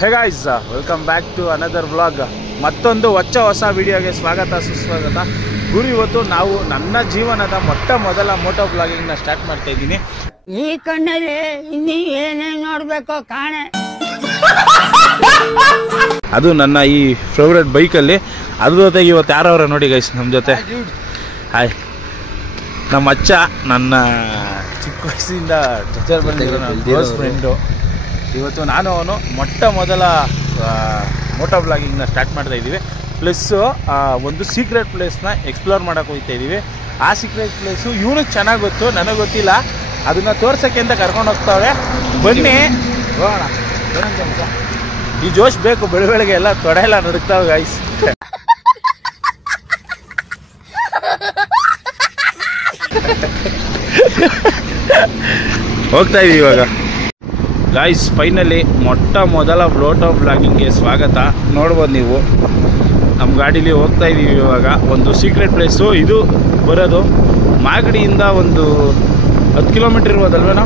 Hey guys, welcome back to another vlog. ಮತ್ತೊಂದು ಹೊಸ ವಿಡಿಯೋಗೆ ಸ್ವಾಗತ ಸುಸ್ವಾಗತ. ಗುರು, ಇವತ್ತು ನಾವು ನನ್ನ ಜೀವನದ ಮೊದಲ ಮೋಟೋ ಬ್ಲಾಗಿಂಗ್ನ ಸ್ಟಾರ್ಟ್ ಮಾಡ್ತಾ ಇದ್ದೀನಿ. ಈ ಕಣ್ಣಲ್ಲಿ ಇನ್ನೀ ಏನೇನು ನೋಡ್ಬೇಕೋ ಕಾಣೆ. ಅದು ನನ್ನ ಈ ಫೇವ್ರೆಟ್ ಬೈಕಲ್ಲಿ. ಅದ್ರ ಜೊತೆಗೆ ಇವತ್ತು ಯಾರವ್ರ ನೋಡಿ ಗೈಸ್ ನಮ್ಮ ಜೊತೆ. ಹಾಯ್, ನಮ್ಮ ಅಚ್ಚ, ನನ್ನ ಚಿಕ್ಕ ವಯಸ್ಸಿಂದ ಟಚರ್ ಬಂದಿರೋ ನನ್ನ ಕ್ಲೋಸ್ ಫ್ರೆಂಡು. ಇವತ್ತು ನಾನು ಅವನು ಮೊದಲ ಮೋಟೋ ಬ್ಲಾಗಿಂಗ್ನ ಸ್ಟಾರ್ಟ್ ಮಾಡ್ತಾ ಇದ್ದೀವಿ. ಪ್ಲಸ್ಸು ಒಂದು ಸೀಕ್ರೆಟ್ ಪ್ಲೇಸ್ನ ಎಕ್ಸ್ಪ್ಲೋರ್ ಮಾಡೋಕೆ ಹೋಗ್ತಾ ಇದ್ದೀವಿ. ಆ ಸೀಕ್ರೆಟ್ ಪ್ಲೇಸು ಇವನಿಗೆ ಚೆನ್ನಾಗಿ ಗೊತ್ತು, ನನಗೆ ಗೊತ್ತಿಲ್ಲ. ಅದನ್ನು ತೋರ್ಸೋಕ್ಕೆ ಅಂತ ಕರ್ಕೊಂಡು ಹೋಗ್ತಾವೆ. ಬನ್ನಿ ಹೋಗೋಣ. ಈ ಜೋಶ್ ಬೇಕು, ಬೆಳಗ್ಗೆ ಎಲ್ಲ ತೊಡೆ ಎಲ್ಲ ನಡುಕ್ತಾವೆ ಗೈಸ್. ಹೋಗ್ತಾ ಇದೀವಿ ಇವಾಗ ಗಾಯ್ಸ್. ಫೈನಲಿ ಮೊದಲ ಮೋಟೋ ಬ್ಲಾಗಿಂಗ್ಗೆ ಸ್ವಾಗತ. ನೋಡ್ಬೋದು ನೀವು, ನಮ್ಮ ಗಾಡೀಲಿ ಹೋಗ್ತಾ ಇದ್ದೀವಿ ಇವಾಗ. ಒಂದು ಸೀಕ್ರೆಟ್ ಪ್ಲೇಸು ಇದು ಬರೋದು ಮಾಗಡಿಯಿಂದ ಒಂದು 10 ಕಿಲೋಮೀಟ್ರ್ ಇರ್ಬೋದಲ್ವೇನೋ.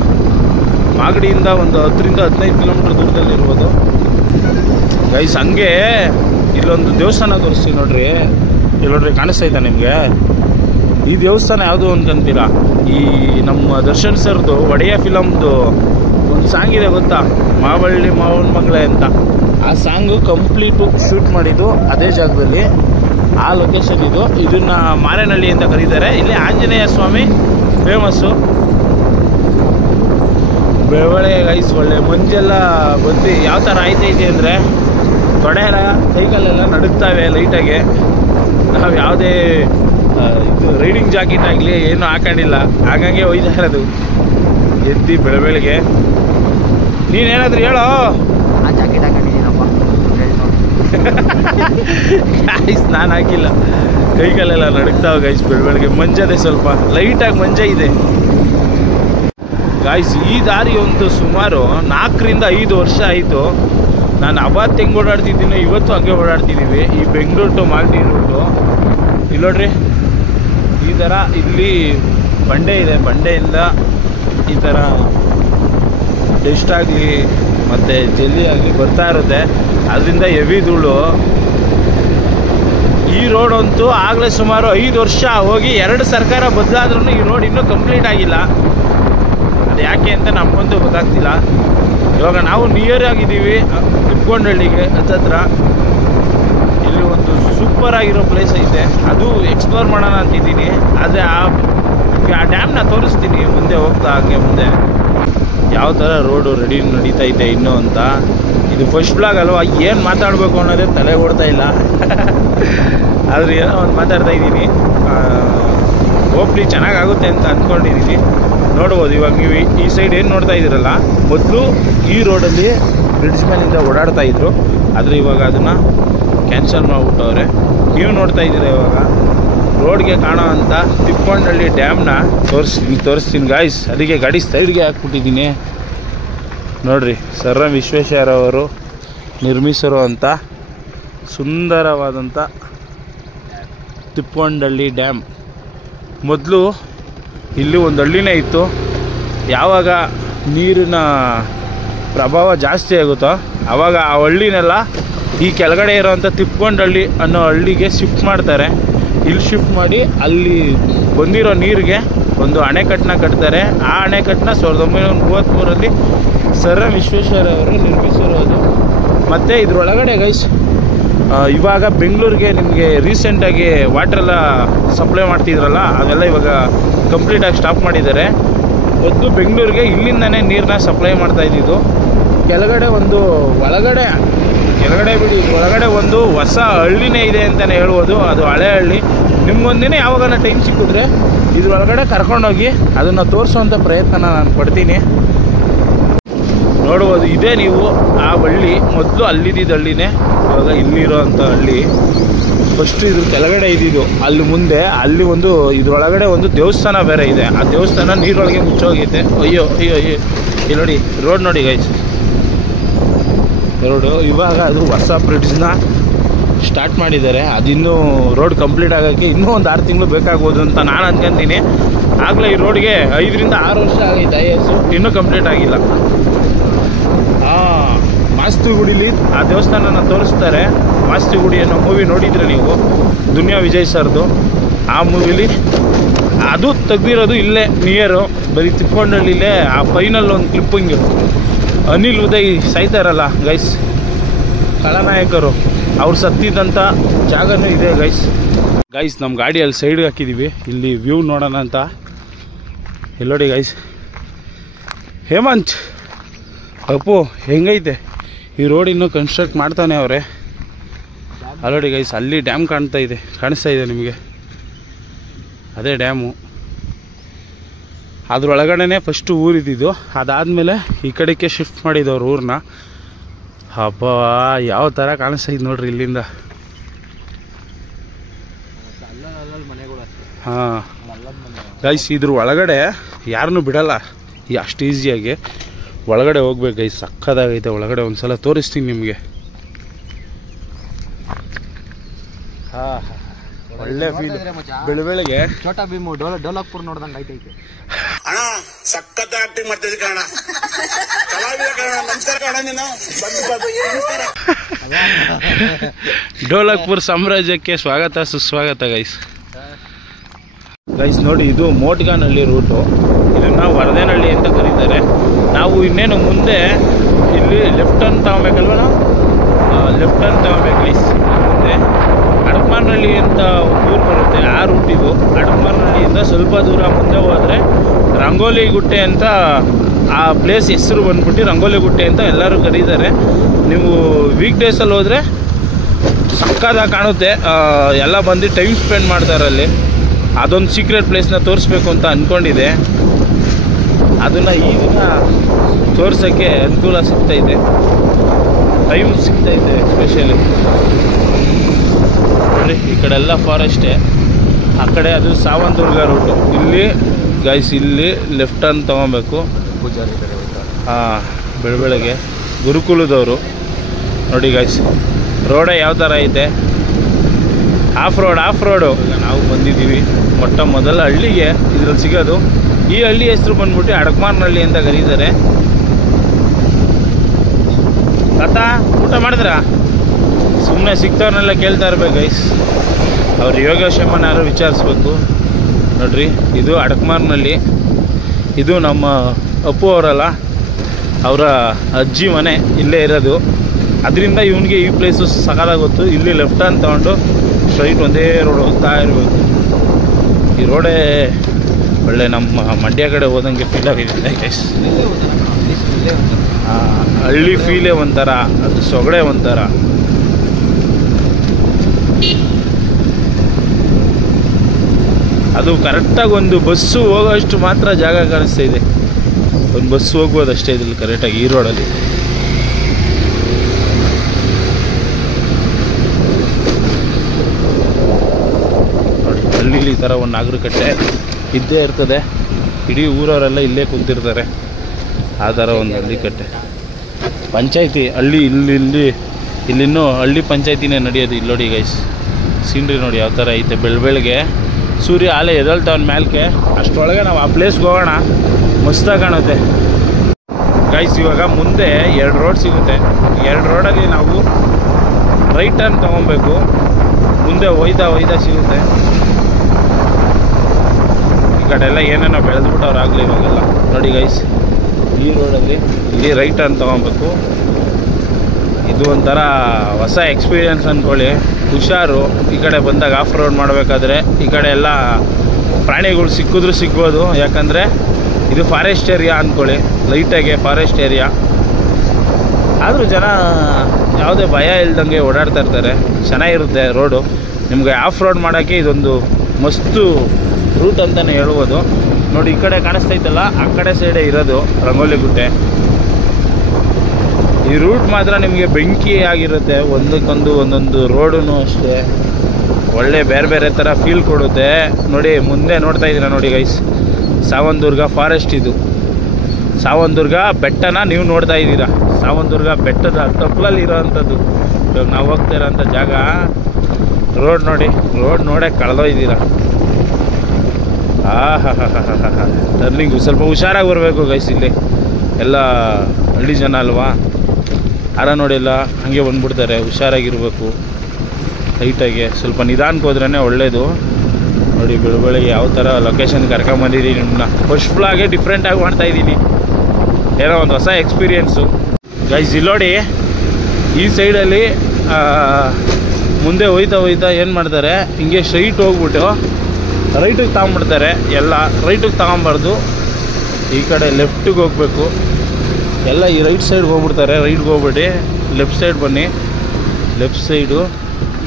ಮಾಗಡಿಯಿಂದ ಒಂದು 10ರಿಂದ 15 ಕಿಲೋಮೀಟ್ರ್ ದೂರದಲ್ಲಿ ಇರ್ಬೋದು ಗೈಸ್. ಹಂಗೆ ಇಲ್ಲೊಂದು ದೇವಸ್ಥಾನ ತೋರಿಸ್ತೀವಿ ನೋಡ್ರಿ. ಇಲ್ಲಿ ನೋಡ್ರಿ, ಕಾಣಿಸ್ತೈತಾ ನಿಮಗೆ? ಈ ದೇವಸ್ಥಾನ ಯಾವುದು ಅನ್ಕೊಂತೀರಾ? ಈ ನಮ್ಮ ದರ್ಶನ್ ಸರ್ದು ಒಡೆಯ ಫಿಲಮ್ದು ಒಂದು ಸಾಂಗ್ ಇದೆ ಗೊತ್ತಾ, ಮಾವಳ್ಳಿ ಮಾವನ ಮಗಳೇ ಅಂತ. ಆ ಸಾಂಗು ಕಂಪ್ಲೀಟು ಶೂಟ್ ಮಾಡಿದ್ದು ಅದೇ ಜಾಗದಲ್ಲಿ, ಆ ಲೊಕೇಶನ್ ಇದು. ಇದನ್ನ ಮಾರೇನಹಳ್ಳಿ ಅಂತ ಕರೀತಾರೆ. ಇಲ್ಲಿ ಆಂಜನೇಯ ಸ್ವಾಮಿ ಫೇಮಸ್ಸು. ಬೆಳವಳೆ ಗೈಸ್, ಒಳ್ಳೆ ಮಂಜೆಲ್ಲ ಬಂದು ಯಾವ ಥರ ಆಯ್ತೈತಿ ಅಂದರೆ ತೊಡೆ ಎಲ್ಲ ಕೈಕಾಲೆಲ್ಲ ನಡುಕ್ತಾವೆ ಲೈಟಾಗೆ. ನಾವು ಯಾವುದೇ ಇದು ರೈಡಿಂಗ್ ಜಾಕೆಟ್ ಆಗಲಿ ಏನೂ ಹಾಕೊಂಡಿಲ್ಲ, ಹಾಗಾಗಿ ಒಯ್ತಾ ಇರೋದು ಎದ್ದಿ ಬೆಳಗ್ಗೆ. ನೀನೇನಾದ್ರೂ ಹೇಳೋ. ಆ ಜಾಕೆಟ್ ಹಾಕೊಂಡಿದ್ದೀನಪ್ಪ ಗೈಸ್, ನಾನು ಹಾಕಿಲ್ಲ. ಕೈಕಾಲೆಲ್ಲ ನಡುಕ್ತಾವೆ ಗೈಸ್ ಬೆಳಗ್ಗೆ. ಮಂಜದೆ ಸ್ವಲ್ಪ ಲೈಟಾಗಿ ಮಂಜ ಇದೆ ಗಾಯ್ಸ್. ಈ ದಾರಿ ಒಂದು ಸುಮಾರು 4ರಿಂದ 5 ವರ್ಷ ಆಯಿತು. ನಾನು ಅವತ್ತು ಹೆಂಗೆ ಓಡಾಡ್ತಿದ್ದೀನಿ, ಇವತ್ತು ಹಂಗೆ ಓಡಾಡ್ತಿದ್ದೀವಿ. ಈ ಬೆಂಗಳೂರು ಟು ಮಾಗಡಿ ರೂಟು ಇಲ್ಲಿ ನೋಡ್ರಿ. ಈ ಥರ ಇಲ್ಲಿ ಬಂಡೆ ಇದೆ, ಬಂಡೆಯಿಂದ ಈ ಥರ ಡಸ್ಟ್ ಆಗಲಿ ಮತ್ತು ಜಲ್ಲಿ ಆಗಲಿ ಬರ್ತಾ ಇರುತ್ತೆ. ಅದರಿಂದ ಹೆವಿ ಧೂಳು. ಈ ರೋಡ್ ಅಂತೂ ಆಗಲೇ ಸುಮಾರು 5 ವರ್ಷ ಹೋಗಿ 2 ಸರ್ಕಾರ ಬದಲಾದ್ರೂ ಈ ರೋಡ್ ಇನ್ನೂ ಕಂಪ್ಲೀಟ್ ಆಗಿಲ್ಲ. ಅದು ಯಾಕೆ ಅಂತ ನಮಗಂತೂ ಗೊತ್ತಾಗ್ತಿಲ್ಲ. ಇವಾಗ ನಾವು ನಿಯರ್ ಆಗಿದ್ದೀವಿ ತಿಪ್ಪಗೊಂಡಹಳ್ಳಿಗೆ ಹತ್ತತ್ರ. ಇಲ್ಲಿ ಒಂದು ಸೂಪರ್ ಆಗಿರೋ ಪ್ಲೇಸ್ ಐತೆ, ಅದು ಎಕ್ಸ್ಪ್ಲೋರ್ ಮಾಡೋಣ ಅಂತಿದ್ದೀನಿ. ಆದರೆ ಆ ಡ್ಯಾಮ್ನ ತೋರಿಸ್ತೀನಿ ಮುಂದೆ ಹೋಗ್ತಾ. ಹಂಗೆ ಮುಂದೆ ಯಾವ ಥರ ರೋಡು ರೆಡಿ ನಡೀತಾ ಇದೆ ಇನ್ನೂ ಅಂತ. ಇದು ಫಸ್ಟ್ ಬ್ಲಾಗ್ ಅಲ್ವಾ, ಏನು ಮಾತಾಡಬೇಕು ಅನ್ನೋದೇ ತಲೆ ಓಡ್ತಾ ಇಲ್ಲ. ಆದರೆ ಏನೋ ಒಂದು ಮಾತಾಡ್ತಾ ಇದ್ದೀನಿ. ಹೋಪ್ಲಿ ಚೆನ್ನಾಗಾಗುತ್ತೆ ಅಂತ ಅಂದ್ಕೊಂಡಿದ್ದೀನಿ. ನೋಡ್ಬೋದು ಇವಾಗ ನೀವು ಈ ಸೈಡ್ ಏನು ನೋಡ್ತಾ ಇದ್ದೀರಲ್ಲ, ಮೊದಲು ಈ ರೋಡಲ್ಲಿ ಬ್ರಿಡ್ಜ್ ಮೇಲಿಂದ ಓಡಾಡ್ತಾ ಇದ್ರು. ಆದರೆ ಇವಾಗ ಅದನ್ನು ಕ್ಯಾನ್ಸಲ್ ಮಾಡಿಬಿಟ್ಟವ್ರೆ. ನೀವು ನೋಡ್ತಾ ಇದ್ದೀರಾ ಇವಾಗ ರೋಡ್ಗೆ ಕಾಣೋ ಅಂಥ ತಿಪ್ಪಗೊಂಡಹಳ್ಳಿ ಡ್ಯಾಮ್ನ ತೋರಿಸ್ತೀನಿ ಗಾಯ್ಸ್. ಅದಕ್ಕೆ ಗಾಡಿ ಸೈಡ್ಗೆ ಹಾಕ್ಬಿಟ್ಟಿದ್ದೀನಿ ನೋಡ್ರಿ. ಸರ್ ಎಂ ವಿಶ್ವೇಶ್ವರಯ್ಯ ಅವರು ನಿರ್ಮಿಸಿರೋ ಅಂಥ ಸುಂದರವಾದಂಥ ತಿಪ್ಪಗೊಂಡಹಳ್ಳಿ ಡ್ಯಾಮ್. ಮೊದಲು ಇಲ್ಲಿ ಒಂದು ಹಳ್ಳಿನೇ ಇತ್ತು. ಯಾವಾಗ ನೀರಿನ ಪ್ರಭಾವ ಜಾಸ್ತಿ ಆಗುತ್ತೋ ಆವಾಗ ಆ ಹಳ್ಳಿನೆಲ್ಲ ಈ ಕೆಳಗಡೆ ಇರೋವಂಥ ತಿಪ್ಪಗೊಂಡಹಳ್ಳಿ ಅನ್ನೋ ಹಳ್ಳಿಗೆ ಶಿಫ್ಟ್ ಮಾಡ್ತಾರೆ. ಇಲ್ಲಿ ಶಿಫ್ಟ್ ಮಾಡಿ ಅಲ್ಲಿ ಬಂದಿರೋ ನೀರಿಗೆ ಒಂದು ಅಣೆಕಟ್ಟನ್ನ ಕಟ್ತಾರೆ. ಆ ಅಣೆಕಟ್ಟನ್ನ 1933ರಲ್ಲಿ ಸರ್ ಎಂ ವಿಶ್ವೇಶ್ವರಯ್ಯ ಅವರು ನಿರ್ಮಿಸಿರೋದು. ಮತ್ತು ಇದ್ರೊಳಗಡೆ ಗೈಸ್ ಇವಾಗ ಬೆಂಗಳೂರಿಗೆ ನಿಮಗೆ ರೀಸೆಂಟಾಗಿ ವಾಟ್ರೆಲ್ಲ ಸಪ್ಲೈ ಮಾಡ್ತಿದ್ರಲ್ಲ, ಅವೆಲ್ಲ ಇವಾಗ ಕಂಪ್ಲೀಟಾಗಿ ಸ್ಟಾಪ್ ಮಾಡಿದ್ದಾರೆ. ಮೊದಲು ಬೆಂಗಳೂರಿಗೆ ಇಲ್ಲಿಂದನೇ ನೀರನ್ನ ಸಪ್ಲೈ ಮಾಡ್ತಾ ಇದ್ದಿದ್ದು. ಕೆಳಗಡೆ ಒಂದು ಕೆಳಗಡೆ ಬಿಡಿ, ಒಳಗಡೆ ಒಂದು ಹೊಸ ಹಳ್ಳಿನೇ ಇದೆ ಅಂತಲೇ ಹೇಳ್ಬೋದು. ಅದು ಹಳೆ ಹಳ್ಳಿ. ನಿಮ್ಗೊಂದಿನ ಯಾವಾಗನ ಟೈಮ್ ಸಿಕ್ಕಿದ್ರೆ ಇದ್ರೊಳಗಡೆ ಕರ್ಕೊಂಡೋಗಿ ಅದನ್ನು ತೋರಿಸೋವಂಥ ಪ್ರಯತ್ನ ನಾನು ಪಡ್ತೀನಿ. ನೋಡ್ಬೋದು, ಇದೇ ನೀವು ಆ ಹಳ್ಳಿ. ಮೊದಲು ಅಲ್ಲಿದ್ದಿದ್ದು ಹಳ್ಳಿನೇ, ಇವಾಗ ಇಲ್ಲಿರೋ ಅಂಥ ಹಳ್ಳಿ. ಫಸ್ಟು ಇದ್ರ ಕೆಳಗಡೆ ಇದ್ದಿದ್ದು, ಅಲ್ಲಿ ಮುಂದೆ ಅಲ್ಲಿ ಒಂದು ಇದ್ರೊಳಗಡೆ ಒಂದು ದೇವಸ್ಥಾನ ಬೇರೆ ಇದೆ. ಆ ದೇವಸ್ಥಾನ ನೀರೊಳಗೆ ಮುಚ್ಚೋಗೈತೆ. ಅಯ್ಯೋ ಅಯ್ಯೋ ಅಯ್ಯೋ, ಇಲ್ಲಿ ನೋಡಿ ರೋಡ್ ನೋಡಿ ಗೈಸ್, ರೋಡು. ಇವಾಗ ಅದು ಹೊಸ ಬ್ರಿಡ್ಜ್ನ ಸ್ಟಾರ್ಟ್ ಮಾಡಿದ್ದಾರೆ. ಅದಿನ್ನೂ ರೋಡ್ ಕಂಪ್ಲೀಟ್ ಆಗೋಕ್ಕೆ ಇನ್ನೂ ಒಂದು 6 ತಿಂಗಳು ಬೇಕಾಗ್ಬೋದು ಅಂತ ನಾನು ಅಂದ್ಕೊಂತೀನಿ. ಆಗಲೇ ಈ ರೋಡ್ಗೆ 5ರಿಂದ 6 ವರ್ಷ ಆಗೈತೆ IS, ಇನ್ನೂ ಕಂಪ್ಲೀಟ್ ಆಗಿಲ್ಲ. ವಾಸ್ತುಗುಡಿಲಿ ಆ ದೇವಸ್ಥಾನನ ತೋರಿಸ್ತಾರೆ. ವಾಸ್ತುಗುಡಿ ಅನ್ನೋ ಮೂವಿ ನೋಡಿದ್ರೆ ನೀವು, ದುನಿಯಾ ವಿಜಯ್ ಸರ್ದು. ಆ ಮೂವಿಲಿ ಅದು ತೆಗ್ದಿರೋದು ಇಲ್ಲೇ ನಿಯರು, ಬರೀ ತಿಪ್ಪಣ್ಣಹಳ್ಳಿಲೇ. ಆ ಫೈನಲ್ ಒಂದು ಕ್ಲಿಪ್ಪಿಂಗು ಅನಿಲ್ ಉದಯ್ ಸಾಯ್ತಾರಲ್ಲ ಗೈಸ್, ಖಳನಾಯಕರು, ಅವ್ರು ಸತ್ತಿದ್ದಂಥ ಜಾಗನೂ ಇದೆ ಗೈಸ್. ನಮ್ಮ ಗಾಡಿಯಲ್ಲಿ ಸೈಡ್ಗೆ ಹಾಕಿದ್ದೀವಿ, ಇಲ್ಲಿ ವ್ಯೂ ನೋಡೋಣ ಅಂತ. ಎಲ್ಲೋಡಿ ಗೈಸ್, ಹೇಮಂತ್ ಅಪ್ಪು ಹೆಂಗೈತೆ ಈ ರೋಡ್ ಇನ್ನೂ ಕನ್ಸ್ಟ್ರಕ್ಟ್ ಮಾಡ್ತಾನೆ ಅವರೇ. ಅಲ್ಲೋಡಿ ಗೈಸ್, ಅಲ್ಲಿ ಡ್ಯಾಮ್ ಕಾಣಿಸ್ತಾ ಇದೆ ನಿಮಗೆ, ಅದೇ ಡ್ಯಾಮು. ಅದ್ರೊಳಗಡೆ ಫಸ್ಟು ಊರಿದ್ದು, ಅದಾದಮೇಲೆ ಈ ಕಡೆಗೆ ಶಿಫ್ಟ್ ಮಾಡಿದವ್ರು ಊರನ್ನ. ಹಬ್ಬ ಯಾವ ಥರ ಕಾಣಿಸ್ತಾ ಇದೆ ನೋಡ್ರಿ ಇಲ್ಲಿಂದ. ಹಾಂ ಗೈಸ್, ಇದ್ರ ಒಳಗಡೆ ಯಾರನ್ನೂ ಬಿಡಲ್ಲ ಅಷ್ಟು ಈಸಿಯಾಗಿ. ಒಳಗಡೆ ಹೋಗ್ಬೇಕು ಗೈಸ್, ಸಕ್ಕದಾಗೈತೆ ಒಳಗಡೆ. ಒಂದ್ಸಲ ತೋರಿಸ್ತೀನಿ ನಿಮಗೆ. ಹಾಂ ಒಳ್ಳೆ ಫೀಲ್ ಬೆಳಗ್ಗೆ. ಛೋಟಾ ಭೀಮು ಡೋಲಕ್ಪುರ್ ನೋಡ್ದಂಗೆ ಐತೈತೆ ಅಣ್ಣ. ಸಖತ್ ಆಕ್ಟಿಂಗ್ ಮಾಡ್ತಿದ್ದೆ ಕಣ, ಕಲಾವಿದ ಕಣ. ನಮಸ್ಕಾರ ಕಣ, ನೀನು ಡೋಲಕ್ಪುರ್ ಸಾಮ್ರಾಜ್ಯಕ್ಕೆ ಸ್ವಾಗತ ಸುಸ್ವಾಗತ ಗೈಸ್ ನೋಡಿ, ಇದು ಮೋಟ್ಗಾನಹಳ್ಳಿ ರೂಟು. ಇದನ್ನು ವರದೇನಹಳ್ಳಿ ಅಂತ ಕರೀತಾರೆ. ನಾವು ಇನ್ನೇನು ಮುಂದೆ ಇಲ್ಲಿ ಲೆಫ್ಟ್ ಟರ್ನ್ ತಗೋಬೇಕಲ್ವ, ನಾವು ಲೆಫ್ಟ್ ಟರ್ನ್ ತಗೋಬೇಕು ಗೈಸ್. ಮುಂದೆ ಅಡಕಮಾರನಹಳ್ಳಿ ಅಂತ ಒಂದು ಊರು ಬರುತ್ತೆ, ಆ ರೂಟ್ ಇದು. ಅಡಕಮಾರನಹಳ್ಳಿಯಿಂದ ಸ್ವಲ್ಪ ದೂರ ಮುಂದೆ ಹೋದರೆ ರಂಗೋಲಿ ಗುಟ್ಟೆ ಅಂತ ಆ ಪ್ಲೇಸ್ ಹೆಸರು ಬಂದ್ಬಿಟ್ಟು ರಂಗೋಲಿ ಗುಟ್ಟೆ ಅಂತ ಎಲ್ಲರೂ ಕರೀತಾರೆ. ನೀವು ವೀಕ್ ಡೇಸಲ್ಲಿ ಹೋದರೆ ಸಕ್ಕದಾಗಿ ಕಾಣುತ್ತೆ. ಎಲ್ಲ ಬಂದು ಟೈಮ್ ಸ್ಪೆಂಡ್ ಮಾಡ್ತಾರಲ್ಲಿ. ಅದೊಂದು ಸೀಕ್ರೆಟ್ ಪ್ಲೇಸ್ನ ತೋರಿಸ್ಬೇಕು ಅಂತ ಅಂದ್ಕೊಂಡಿದ್ದೆ. ಅದನ್ನು ಈ ದಿನ ತೋರ್ಸೋಕ್ಕೆ ಅನುಕೂಲ ಸಿಗ್ತೈತೆ, ಟೈಮ್ ಸಿಗ್ತೈತೆ ಎಸ್ಪೆಷಲಿ. ನೋಡಿ ಈ ಕಡೆ ಎಲ್ಲ ಫಾರೆಸ್ಟೇ, ಆ ಕಡೆ ಅದು ಸಾವಂತದುರ್ಗ ರೂಟು. ಇಲ್ಲಿ ಗೈಸ್, ಇಲ್ಲಿ ಲೆಫ್ಟ್ ಟರ್ನ್ ತೊಗೊಬೇಕು. ಹಾಂ, ಬೆಳಗ್ಗೆ ಗುರುಕುಲದವರು ನೋಡಿ ಗೈಸ್, ರೋಡೇ ಯಾವ ಥರ ಐತೆ. Of road. ಈಗ ನಾವು ಬಂದಿದ್ದೀವಿ ಮೊಟ್ಟ ಮೊದಲ ಹಳ್ಳಿಗೆ ಇದ್ರಲ್ಲಿ ಸಿಗೋದು. ಈ ಹಳ್ಳಿ ಹೆಸರು ಬಂದ್ಬಿಟ್ಟು ಅಡಕಮಾರನಹಳ್ಳಿ ಅಂತ ಕರೀತಾರೆ. ತಾತ ಊಟ ಮಾಡಿದ್ರಾ? ಸುಮ್ಮನೆ ಸಿಗ್ತವ್ರನ್ನೆಲ್ಲ ಕೇಳ್ತಾ ಇರ್ಬೇಕು ಗೈಸ್. ಅವ್ರು ಯೋಗಕ್ಷೇಮನಾರು ವಿಚಾರಿಸ್ಬೇಕು. ನೋಡ್ರಿ, ಇದು ಅಡಕಮಾರನಹಳ್ಳಿ. ಇದು ನಮ್ಮ ಅಪ್ಪು ಅವರಲ್ಲ, ಅವರ ಅಜ್ಜಿ ಮನೆ ಇಲ್ಲೇ ಇರೋದು. ಅದರಿಂದ ಇವನಿಗೆ ಈ ಪ್ಲೇಸು ಸಕಾಲಾಗಿ ಗೊತ್ತು. ಇಲ್ಲಿ ಲೆಫ್ಟ್ ಟರ್ನ್ ತೊಗೊಂಡು ಸ್ಟ್ರೈಟ್ ಒಂದೇ ರೋಡ್ ಹೋಗ್ತಾ ಇರಬೇಕು. ಈ ರೋಡೇ ಒಳ್ಳೆ ನಮ್ಮ ಮಂಡ್ಯ ಕಡೆ ಹೋದಂಗೆ ಫೀಲ್ ಆಗಿದೆ ಗೈಸ್. ಹಳ್ಳಿ ಫೀಲೇ ಒಂಥರ, ಅದು ಸೊಗಡೆ ಒಂಥರ. ಅದು ಕರೆಕ್ಟಾಗಿ ಒಂದು ಬಸ್ಸು ಹೋಗೋಷ್ಟು ಮಾತ್ರ ಜಾಗ ಕಾಣಿಸ್ತಾ ಇದೆ. ಒಂದು ಬಸ್ ಹೋಗ್ಬೋದು ಅಷ್ಟೇ ಇದ್ರಲ್ಲಿ ಕರೆಕ್ಟಾಗಿ ಈ ರೋಡಲ್ಲಿ. ನೋಡಿ ಹಳ್ಳಿಲಿ ಈ ಥರ ಒಂದು ನಾಗರಿಕಟ್ಟೆ ಇದ್ದೇ ಇರ್ತದೆ. ಇಡೀ ಊರವರೆಲ್ಲ ಇಲ್ಲೇ ಕುಂತಿರ್ತಾರೆ. ಆ ಥರ ಒಂದು ಹಳ್ಳಿ ಕಟ್ಟೆ. ಪಂಚಾಯಿತಿ ಹಳ್ಳಿ ಇಲ್ಲಿನ್ನೂ ಹಳ್ಳಿ ಪಂಚಾಯಿತಿನೇ ನಡೆಯೋದು. ಇಲ್ಲಿ ನೋಡಿ ಗೈಸ್, ಸೀನ್ರಿ ನೋಡಿ ಯಾವ ಥರ ಐತೆ. ಬೆಳಗ್ಗೆ ಸೂರ್ಯ ಅಲೆ ಎದಳ್ತಾವನ್ ಮ್ಯಾಲ್ಕೆ. ಅಷ್ಟರೊಳಗೆ ನಾವು ಆ ಪ್ಲೇಸ್ಗೆ ಹೋಗೋಣ, ಮಸ್ತಾಗಿ ಕಾಣುತ್ತೆ ಗೈಸ್. ಇವಾಗ ಮುಂದೆ 2 ರೋಡ್ ಸಿಗುತ್ತೆ. 2 ರೋಡಲ್ಲಿ ನಾವು ರೈಟ್ ಟರ್ನ್ ತೊಗೊಬೇಕು. ಮುಂದೆ ಒಯ್ದಾ ಸಿಗುತ್ತೆ. ಈ ಕಡೆ ಎಲ್ಲ ಏನೇನೋ ಬೆಳೆದ್ಬಿಟ್ಟವ್ರು ಆಗಲಿ ಇವಾಗೆಲ್ಲ. ನೋಡಿ ಗೈಸ್, ಈ ರೋಡಲ್ಲಿ ಇಲ್ಲಿ ರೈಟ್ ಟರ್ನ್ ತೊಗೊಬೇಕು. ಇದು ಒಂಥರ ಹೊಸ ಎಕ್ಸ್ಪೀರಿಯನ್ಸ್ ಅಂದ್ಕೊಳ್ಳಿ. ಹುಷಾರು, ಈ ಕಡೆ ಬಂದಾಗ ಆಫ್ ರೋಡ್ ಮಾಡಬೇಕಾದ್ರೆ. ಈ ಕಡೆ ಎಲ್ಲ ಪ್ರಾಣಿಗಳು ಸಿಕ್ಕಿದ್ರೂ ಸಿಗ್ಬೋದು, ಯಾಕಂದರೆ ಇದು ಫಾರೆಸ್ಟ್ ಏರಿಯಾ ಅಂದ್ಕೊಳ್ಳಿ. ಲೈಟಾಗೆ ಫಾರೆಸ್ಟ್ ಏರಿಯಾ ಆದರೂ ಜನ ಯಾವುದೇ ಭಯ ಇಲ್ದಂಗೆ ಓಡಾಡ್ತಾ ಇರ್ತಾರೆ. ಚೆನ್ನಾಗಿರುತ್ತೆ ರೋಡು. ನಿಮಗೆ ಆಫ್ ರೋಡ್ ಮಾಡೋಕ್ಕೆ ಇದೊಂದು ಮಸ್ತು ರೂಟ್ ಅಂತಲೇ ಹೇಳ್ಬೋದು. ನೋಡಿ ಈ ಕಡೆ ಕಾಣಿಸ್ತೈತಲ್ಲ, ಆ ಕಡೆ ಸೈಡೇ ಇರೋದು ರಂಗೋಲಿ ಗುಟ್ಟೆ. ಈ ರೂಟ್ ಮಾತ್ರ ನಿಮಗೆ ಬೆಂಕಿ ಆಗಿರುತ್ತೆ. ಒಂದೊಂದು ರೋಡು ಅಷ್ಟೇ ಒಳ್ಳೆ ಬೇರೆ ಥರ ಫೀಲ್ ಕೊಡುತ್ತೆ. ನೋಡಿ ಮುಂದೆ ನೋಡ್ತಾ ಇದ್ದೀರಾ ನೋಡಿ ಗೈಸ್, ಸಾವಂತದುರ್ಗ ಫಾರೆಸ್ಟ್. ಇದು ಸಾವಂತದುರ್ಗ ಬೆಟ್ಟನ ನೀವು ನೋಡ್ತಾ ಇದ್ದೀರಾ. ಸಾವಂತದುರ್ಗ ಬೆಟ್ಟದ ತಪ್ಪಲಲ್ಲಿ ಇರೋವಂಥದ್ದು ಇವಾಗ ನಾವು ಹೋಗ್ತಾ ಇರೋಂಥ ಜಾಗ. ರೋಡ್ ನೋಡಿ, ರೋಡ್ ನೋಡೋಕೆ ಕಳೆದೋಯ್ತೀರಾ. ಟರ್ನಿಂಗು ಸ್ವಲ್ಪ ಹುಷಾರಾಗಿ ಬರಬೇಕು ಗೈಸ್. ಇಲ್ಲಿ ಎಲ್ಲ ಹಳ್ಳಿ ಜನ ಅಲ್ವಾ, ಆರ ನೋಡಿಲ್ಲ ಹಾಗೆ ಬಂದ್ಬಿಡ್ತಾರೆ. ಹುಷಾರಾಗಿರ್ಬೇಕು, ಲೈಟಾಗಿ ಸ್ವಲ್ಪ ನಿಧಾನಕ್ಕೆ ಹೋದ್ರೇ ಒಳ್ಳೆಯದು. ನೋಡಿ ಬೆಳಗ್ಗೆ ಯಾವ ಥರ ಲೊಕೇಶನ್ ಕರ್ಕೊಂಬಂದಿದ್ದೀನಿ ನಿಮ್ಮನ್ನ. ಫಸ್ಟ್ ಫ್ಲಾಗೆ ಡಿಫ್ರೆಂಟಾಗಿ ಮಾಡ್ತಾಯಿದ್ದೀನಿ, ಏನೋ ಒಂದು ಹೊಸ ಎಕ್ಸ್ಪೀರಿಯೆನ್ಸು ಗೈಸ್. ಇಲ್ಲಿ ನೋಡಿ ಈ ಸೈಡಲ್ಲಿ ಮುಂದೆ ಹೋಯ್ತಾ ಏನು ಮಾಡ್ತಾರೆ, ಹಿಂಗೆ ಸ್ಟ್ರೈಟ್ ಹೋಗ್ಬಿಟ್ಟು ರೈಟಿಗೆ ತಗೊಂಬಿಡ್ತಾರೆ. ಎಲ್ಲ ರೈಟಿಗೆ ತಗೊಂಬಾರ್ದು, ಈ ಕಡೆ ಲೆಫ್ಟಿಗೆ ಹೋಗಬೇಕು. ಎಲ್ಲ ಈ ರೈಟ್ ಸೈಡ್ಗೆ ಹೋಗ್ಬಿಡ್ತಾರೆ. ರೈಟ್ಗೆ ಹೋಗ್ಬಿಟ್ಟು ಲೆಫ್ಟ್ ಸೈಡ್ ಬನ್ನಿ. ಲೆಫ್ಟ್ ಸೈಡು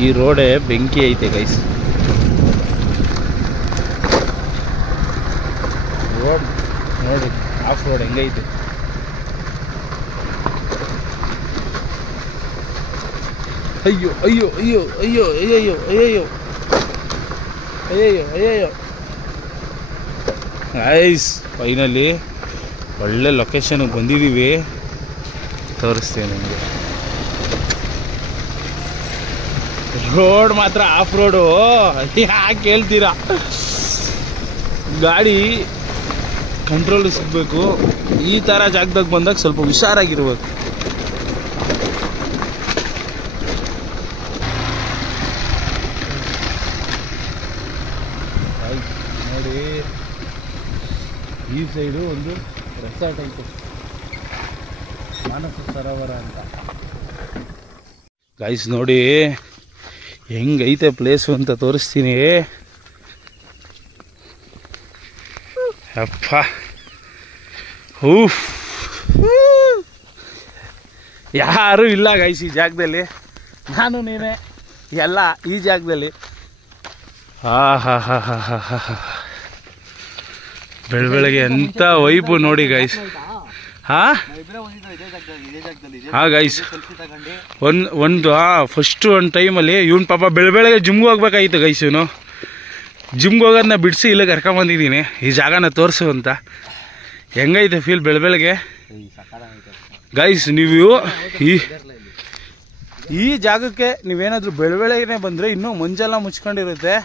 ಈ ರೋಡೇ ಬೆಂಕಿ ಐತೆ ಗೈಸ್. ರೋಡ್ ನೋಡಿ, ಆಫ್ ರೋಡ್ ಹೆಂಗೈತೆ. ಅಯ್ಯೋ ಅಯ್ಯೋ ಅಯ್ಯೋ ಅಯ್ಯೋ ಅಯ್ಯಯ್ಯೋ ಅಯ್ಯಯ್ಯೋ ಅಯ್ಯಯ್ಯೋ ಅಯ್ಯಯ್ಯೋ ಗೈಸ್, ಫೈನಲಿ ಒಳ್ಳೆ ಲೊಕೇಶನ್ಗೆ ಬಂದಿದ್ದೀವಿ. ತೋರಿಸ್ತೀನಿ ನಿಮಗೆ. ರೋಡ್ ಮಾತ್ರ ಆಫ್ ರೋಡು, ಯಾಕೆ ಹೇಳ್ತೀರಾ. ಗಾಡಿ ಕಂಟ್ರೋಲ್ ಸಿಗಬೇಕು. ಈ ಥರ ಜಾಗದಾಗ ಬಂದಾಗ ಸ್ವಲ್ಪ ಹುಷಾರಾಗಿರ್ಬೇಕು. ನೋಡಿ ಈ ಸೈಡು ಒಂದು ರೆಸಾರ್ಟ್ ಐತೆ, ಮಾನಸ ಸರೋವರ ಅಂತ. ಗೈಸ್ ನೋಡಿ ಹೆಂಗೈತೆ ಪ್ಲೇಸು ಅಂತ ತೋರಿಸ್ತೀನಿ. ಅಪ್ಪ ಊಫ್, ಯಾರೂ ಇಲ್ಲ ಗೈಸ್ ಈ ಜಾಗದಲ್ಲಿ, ನಾನು ನೀನೇ ಎಲ್ಲ ಈ ಜಾಗದಲ್ಲಿ. ಬೆಳಗ್ಗೆ ಎಂಥ ವೈಪು ನೋಡಿ ಗೈಸ್. ಗೈಸ್ ಒಂದು ಫಸ್ಟು ಒಂದು ಟೈಮಲ್ಲಿ ಇವನು ಪಾಪ ಬೆಳಗ್ಗೆ ಜಿಮ್ಗೆ ಹೋಗ್ಬೇಕಾಗಿತ್ತು ಗೈಸ್. ಇವನು ಜಿಮ್ಗೆ ಹೋಗೋದನ್ನ ಬಿಡಿಸಿ ಇಲ್ಲ ಕರ್ಕೊಂಬಂದಿದ್ದೀನಿ ಈ ಜಾಗನ ತೋರಿಸು ಅಂತ. ಹೆಂಗೈತೆ ಫೀಲ್ ಬೆಳಗ್ಗೆ ಗೈಸ್. ನೀವು ಈ ಜಾಗಕ್ಕೆ ನೀವೇನಾದರೂ ಬೆಳಗ್ಗೆನೇ ಬಂದರೆ ಇನ್ನೂ ಮಂಜೆಲ್ಲ ಮುಚ್ಕೊಂಡಿರುತ್ತೆ,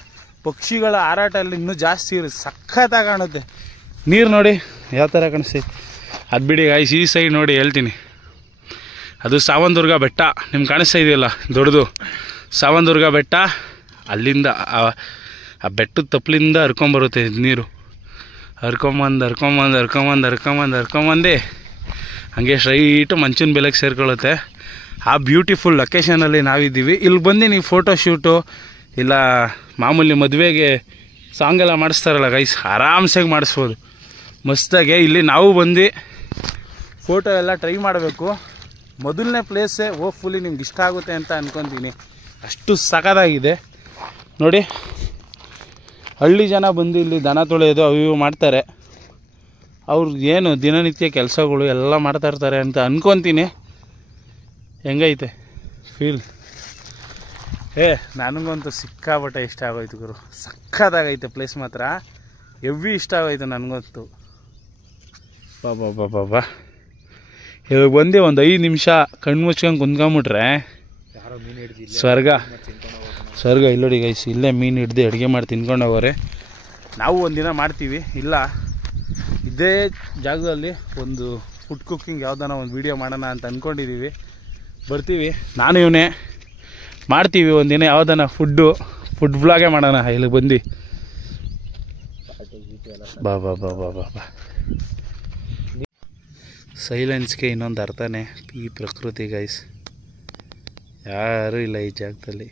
ಪಕ್ಷಿಗಳ ಹಾರಾಟ ಎಲ್ಲ ಇನ್ನೂ ಜಾಸ್ತಿ ಇರುತ್ತೆ, ಸಖತ್ತಾಗಿ ಕಾಣುತ್ತೆ. ನೀರು ನೋಡಿ ಯಾವ ಥರ ಕಾಣಿಸ್ತೈತೆ. ಅದು ಬಿಡಿ ಗೈಸ್, ಈ ಸೈಡ್ ನೋಡಿ ಹೇಳ್ತೀನಿ, ಅದು ಸಾವಂದುರ್ಗ ಬೆಟ್ಟ ನಿಮ್ಗೆ ಕಾಣಿಸ್ತಾ ಇದೆಯಲ್ಲ ದೊಡ್ಡದು ಸಾವಂದುರ್ಗ ಬೆಟ್ಟ. ಅಲ್ಲಿಂದ ಆ ಬೆಟ್ಟದ ತಪ್ಪಲಿಂದ ಹರ್ಕೊಂಬರುತ್ತೆ ನೀರು. ಹರ್ಕೊಂಬಂದು ಹಾಗೆ ಸ್ಟ್ರೈಟು ಮಂಚಿನ ಬೆಲೆಗೆ ಸೇರ್ಕೊಳ್ಳುತ್ತೆ. ಆ ಬ್ಯೂಟಿಫುಲ್ ಲೊಕೇಶನಲ್ಲಿ ನಾವಿದ್ದೀವಿ. ಇಲ್ಲಿ ಬಂದು ನೀವು ಫೋಟೋ ಶೂಟು ಇಲ್ಲ ಮಾಮೂಲಿ ಮದುವೆಗೆ ಸಾಂಗೆಲ್ಲ ಮಾಡಿಸ್ತಾರಲ್ಲ ಗೈಸ್, ಆರಾಮ್ಸಾಗಿ ಮಾಡಿಸ್ಬೋದು ಮಸ್ತಾಗೆ. ಇಲ್ಲಿ ನಾವು ಬಂದು ಫೋಟೋ ಎಲ್ಲ ಟ್ರೈ ಮಾಡಬೇಕು. ಮೊದಲನೇ ಪ್ಲೇಸೇ ಹೋಪ್ಫುಲಿ ನಿಮ್ಗೆ ಇಷ್ಟ ಆಗುತ್ತೆ ಅಂತ ಅಂದ್ಕೊತೀನಿ, ಅಷ್ಟು ಸಖತ್ತಾಗಿದೆ ನೋಡಿ. ಹಳ್ಳಿ ಜನ ಬಂದು ಇಲ್ಲಿ ದನ ತೊಳೆಯೋದು ಅವು ಇವು ಮಾಡ್ತಾರೆ. ಅವ್ರು ಏನು ದಿನನಿತ್ಯ ಕೆಲಸಗಳು ಎಲ್ಲ ಮಾಡ್ತಾಯಿರ್ತಾರೆ ಅಂತ ಅಂದ್ಕೊತೀನಿ. ಹೆಂಗೈತೆ ಫೀಲ್? ನನಗಂತೂ ಸಿಕ್ಕಾಪಟ್ಟೆ ಇಷ್ಟ ಆಗೋಯ್ತು ಗುರು, ಸಖತ್ತಾಗೈತೆ ಪ್ಲೇಸ್ ಮಾತ್ರ, ಹೆವಿ ಇಷ್ಟ ಆಗೋಯ್ತು ನನಗಂತೂ. ಬಾಬಾ ಇವಾಗ ಬಂದು ಒಂದು 5 ನಿಮಿಷ ಕಣ್ಣು ಮುಚ್ಕೊಂಡು ಕುಂತ್ಕೊಂಬಿಟ್ರೆ ಸ್ವರ್ಗ. ಇಲ್ಲೋಡಿ ಗೈಸ್, ಇಲ್ಲೇ ಮೀನು ಹಿಡ್ದು ಅಡುಗೆ ಮಾಡಿ ತಿನ್ಕೊಂಡು ಹೋಗೋರೆ. ನಾವು ಒಂದಿನ ಮಾಡ್ತೀವಿ, ಇಲ್ಲ ಇದೇ ಜಾಗದಲ್ಲಿ ಒಂದು ಫುಡ್ ಕುಕ್ಕಿಂಗ್ ಯಾವುದಾನ ಒಂದು ವೀಡಿಯೋ ಮಾಡೋಣ ಅಂತ ಅಂದ್ಕೊಂಡಿದ್ದೀವಿ. ಬರ್ತೀವಿ, ನಾನು ಇವನೇ ಮಾಡ್ತೀವಿ ಒಂದಿನ ಯಾವುದಾನ ಫುಡ್ ವ್ಲಾಗೇ ಮಾಡೋಣ ಇಲ್ಲಿಗೆ ಬಂದು. ಬಾ ಸೈಲೆನ್ಸ್ಗೆ ಇನ್ನೊಂದು ಅರ್ಥನೇ ಈ ಪ್ರಕೃತಿ ಗೈಸ್. ಯಾರೂ ಇಲ್ಲ ಈ ಜಾಗದಲ್ಲಿ.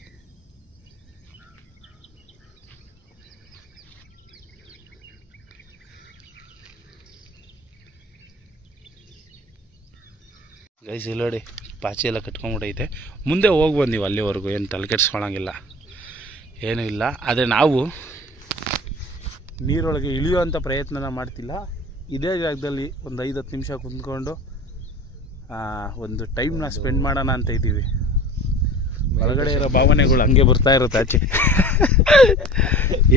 ಗೈಸ್ ಇಲ್ಲಿ ನೋಡಿ ಪಾಚಿ ಎಲ್ಲ ಕಟ್ಕೊಂಡ್ಬಿಟ್ಟೈತೆ. ಮುಂದೆ ಹೋಗಿ ಬಂದೀವಿ ಅಲ್ಲಿವರೆಗೂ, ಏನು ತಲೆ ಕೆಡ್ಸ್ಕೊಳಂಗಿಲ್ಲ, ಏನೂ ಇಲ್ಲ. ಆದರೆ ನಾವು ನೀರೊಳಗೆ ಇಳಿಯುವಂಥ ಪ್ರಯತ್ನನ ಮಾಡ್ತಿಲ್ಲ. ಇದೇ ಜಾಗದಲ್ಲಿ ಒಂದು 5-10 ನಿಮಿಷ ಕುಂತ್ಕೊಂಡು ಒಂದು ಟೈಮ್ನ ಸ್ಪೆಂಡ್ ಮಾಡೋಣ ಅಂತ ಇದ್ದೀವಿ. ಹೊರಗಡೆ ಇರೋ ಭಾವನೆಗಳು ಹಂಗೆ ಬರ್ತಾ ಇರುತ್ತೆ ಆಚೆ.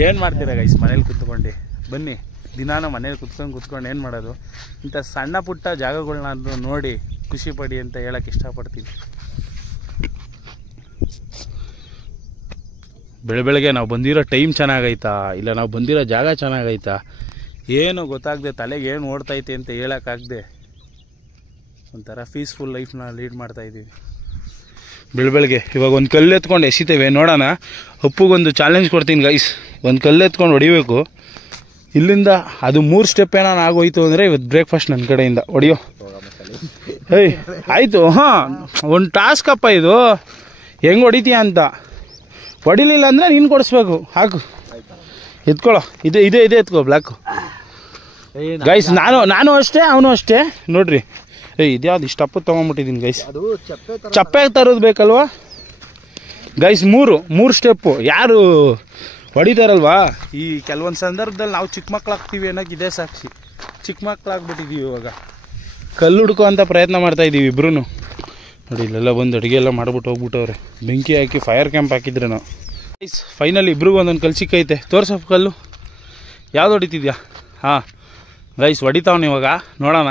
ಏನು ಮಾಡ್ತೀರಾ ಗೈಸ್ ಮನೇಲಿ ಕುತ್ಕೊಂಡು? ಬನ್ನಿ, ದಿನಾನು ಮನೇಲಿ ಕುತ್ಕೊಂಡು ಏನು ಮಾಡೋದು? ಇಂಥ ಸಣ್ಣ ಪುಟ್ಟ ಜಾಗಗಳನ್ನ ನೋಡಿ ಖುಷಿ ಪಡಿ ಅಂತ ಹೇಳಕ್ಕೆ ಇಷ್ಟಪಡ್ತೀನಿ. ಬೆಳಗ್ಗೆ ನಾವು ಬಂದಿರೋ ಟೈಮ್ ಚೆನ್ನಾಗೈತಾ ಇಲ್ಲ ನಾವು ಬಂದಿರೋ ಜಾಗ ಚೆನ್ನಾಗೈತಾ ಏನು ಗೊತ್ತಾಗದೆ, ತಲೆಗೆ ಏನು ಓಡ್ತೈತೆ ಅಂತ ಹೇಳೋಕ್ಕಾಗದೆ ಒಂಥರ ಪೀಸ್ಫುಲ್ ಲೈಫ್ನ ಲೀಡ್ ಮಾಡ್ತಾಯಿದ್ದೀವಿ ಬೆಳಬೆಳಗ್ಗೆ. ಇವಾಗ ಒಂದು ಕಲ್ಲು ಎತ್ಕೊಂಡು ಎಸಿತೇವೆ, ನೋಡೋಣ. ಅಪ್ಪುಗೊಂದು ಚಾಲೆಂಜ್ ಕೊಡ್ತೀನಿ ಗೈಸ್, ಒಂದು ಕಲ್ಲು ಎತ್ಕೊಂಡು ಹೊಡಿಬೇಕು ಇಲ್ಲಿಂದ. ಅದು 3 ಸ್ಟೆಪ್ ಏನಾರು ಆಗೋಯ್ತು ಅಂದರೆ ಇವತ್ತು ಬ್ರೇಕ್ಫಾಸ್ಟ್ ನನ್ನ ಕಡೆಯಿಂದ. ಹೊಡಿಯೋ ಏಯ್ ಆಯಿತು. ಹಾಂ, ಒಂದು ಟಾಸ್ಕ್ ಅಪ್ಪ ಇದು, ಹೆಂಗೆ ಹೊಡಿತೀಯ ಅಂತ. ಹೊಡಿಲಿಲ್ಲ ಅಂದರೆ ನೀನು ಕೊಡಿಸ್ಬೇಕು. ಹಾಕು, ಎತ್ಕೊಳ್ಳೋ. ಇದೇ ಎತ್ಕೋ ಬ್ಲ್ಯಾಕು ಗೈಸ್. ನಾನು ಅಷ್ಟೇ, ಅವನು ಅಷ್ಟೇ. ನೋಡ್ರಿ, ಇದ್ಯಾವ್ದು ಇಷ್ಟಪ್ಪ ತೊಗೊಂಬಿಟ್ಟಿದ್ದೀನಿ ಗೈಸ್. ಚಪ್ಪೆ ತರೋದು ಬೇಕಲ್ವಾ ಗೈಸ್. 3 ಸ್ಟೆಪ್ಪು. ಯಾರು ಹೊಡಿತಾರಲ್ವಾ, ಈ ಕೆಲವೊಂದು ಸಂದರ್ಭದಲ್ಲಿ ನಾವು ಚಿಕ್ಕ ಮಕ್ಕಳಾಗ್ತೀವಿ ಅನ್ನೋಕೆ ಇದೇ ಸಾಕ್ಷಿ. ಚಿಕ್ಕ ಮಕ್ಕಳಾಗ್ಬಿಟ್ಟಿದ್ದೀವಿ ಇವಾಗ. ಕಲ್ಲು ಹುಡ್ಕೋ ಅಂತ ಪ್ರಯತ್ನ ಮಾಡ್ತಾಯಿದ್ದೀವಿ ಇಬ್ರು. ನೋಡಿ, ಇಲ್ಲೆಲ್ಲ ಬಂದು ಅಡುಗೆ ಎಲ್ಲ ಮಾಡ್ಬಿಟ್ಟು ಹೋಗ್ಬಿಟ್ಟವ್ರೆ. ಬೆಂಕಿ ಹಾಕಿ ಫೈರ್ ಕ್ಯಾಂಪ್ ಹಾಕಿದ್ರೆ ನಾವು ಗೈಸ್. ಫೈನಲಿ ಇಬ್ರಿಗೂ ಒಂದೊಂದು ಕಲ್ಲು ಸಿಕ್ಕೈತೆ. ತೋರ್ಸಪ್ಪ ಕಲ್ಲು, ಯಾವ್ದು ಹೊಡಿತಿದ್ಯಾ? ಹಾಂ ಗೈಸ್, ಹೊಡಿತಾವನು ಇವಾಗ, ನೋಡೋಣ.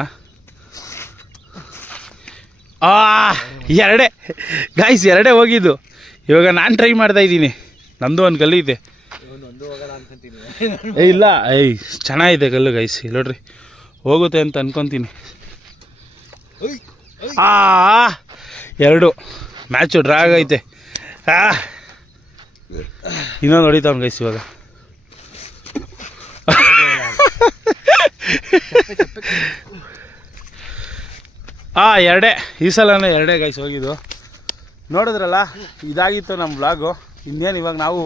ಎರಡೇ ಗೈಸ್, ಎರಡೇ ಹೋಗಿದ್ದು. ಇವಾಗ ನಾನು ಟ್ರೈ ಮಾಡ್ತಾಯಿದ್ದೀನಿ. ನಮ್ಮದು ಒಂದು ಕಲ್ಲು ಇದೆ. ಇಲ್ಲ, ಚೆನ್ನಾಗಿದೆ ಕಲ್ಲು ಗೈಸ್. ಇಲ್ಲಿ ನೋಡ್ರಿ, ಹೋಗುತ್ತೆ ಅಂತ ಅನ್ಕೊತೀನಿ. 2 ಮ್ಯಾಚು ಡ್ರಾ ಆಗೈತೆ. ಇನ್ನೊಂದು ಹೊಡಿತಾವನು ಗೈಸ್ ಇವಾಗ. ಎರಡೇ, ಈ ಸಲನೇ ಎರಡೇ ಗೈಸ್ ಹೋಗಿದ್ದು. ನೋಡಿದ್ರಲ್ಲ, ಇದಾಗಿತ್ತು ನಮ್ಮ ವ್ಲಾಗು. ಇನ್ನೇನು ಇವಾಗ ನಾವು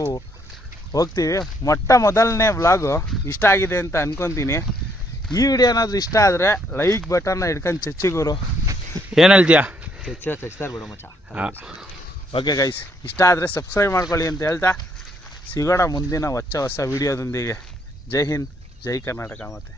ಹೋಗ್ತೀವಿ. ಮೊದಲನೇ ವ್ಲಾಗು ಇಷ್ಟ ಆಗಿದೆ ಅಂತ ಅನ್ಕೊತೀನಿ. ಈ ವಿಡಿಯೋ ಏನಾದರೂ ಇಷ್ಟ ಆದರೆ ಲೈಕ್ ಬಟನ್ನ ಹಿಡ್ಕೊಂಡು ಚಚ್ಚಿಗೋರು. ಏನು ಹೇಳ್ತೀಯಾ? ಬಿಡು ಮಚ್ಚ. ಓಕೆ ಗೈಸ್, ಇಷ್ಟ ಆದರೆ ಸಬ್ಸ್ಕ್ರೈಬ್ ಮಾಡ್ಕೊಳ್ಳಿ ಅಂತ ಹೇಳ್ತಾ ಸಿಗೋಣ ಮುಂದಿನ ಹೊಸ ವಿಡಿಯೋದೊಂದಿಗೆ. ಜೈ ಹಿಂದ್, ಜೈ ಕರ್ನಾಟಕ. ಮತ್ತೆ